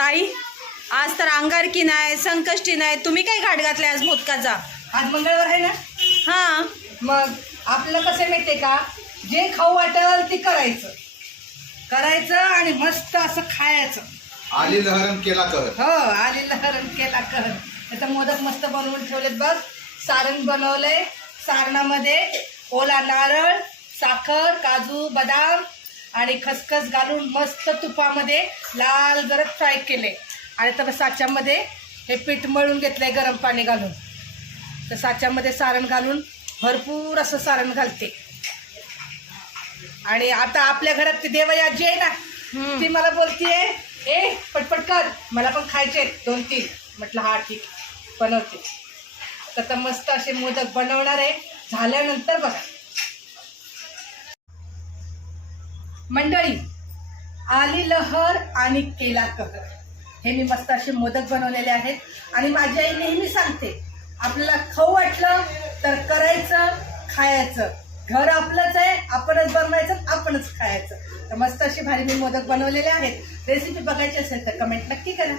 ताई, आज तर अंगारकी नाही, संकष्टी नाही, तुम्ही काय घाट घातलाय आज मोदकाचा? आज मंगळवार आहे ना. हा, मग आपलं कसं माहितीये का, जे खाऊ वाटल ते करायचं आणि मस्त असं खायचं. आली लहरम केला कहर. हो, आलेला हरण केला कहर. आता मोदक मस्त बनवून ठेवलेत बघ. सारण बनवलंय. सारणामध्ये ओला नारळ, साखर, काजू, बदाम आणि खसखस घालून मस्त तुपामध्ये लाल गरम फ्राय केले. आणि तर साच्यामध्ये हे पीठ मळून घेतलंय गरम पाणी घालून. तर साच्यामध्ये सारण घालून भरपूर असं सारण घालते. आणि आता आपल्या घरात ती देवयानी आजी आहे ना, ती मला बोलतीये, ए पटपट कर, मला पण खायचे 2-3. म्हटलं हा ठीक, बनवते. तर मस्त असे मोदक बनवणार आहे. झाल्यानंतर बघा मंडळी, आली लहर आणि केला कहर, हे मी मस्त असे मोदक बनवलेले आहेत. आणि माझी आई नेहमी सांगते, आपल्याला खाऊ वाटलं तर करायचं, खायचं. घर आपलंच आहे, आपणच बनवायचं, आपणच खायचं. तर मस्त असे भारी मी मोदक बनवलेले आहेत. रेसिपी बघायची असेल तर कमेंट नक्की करा.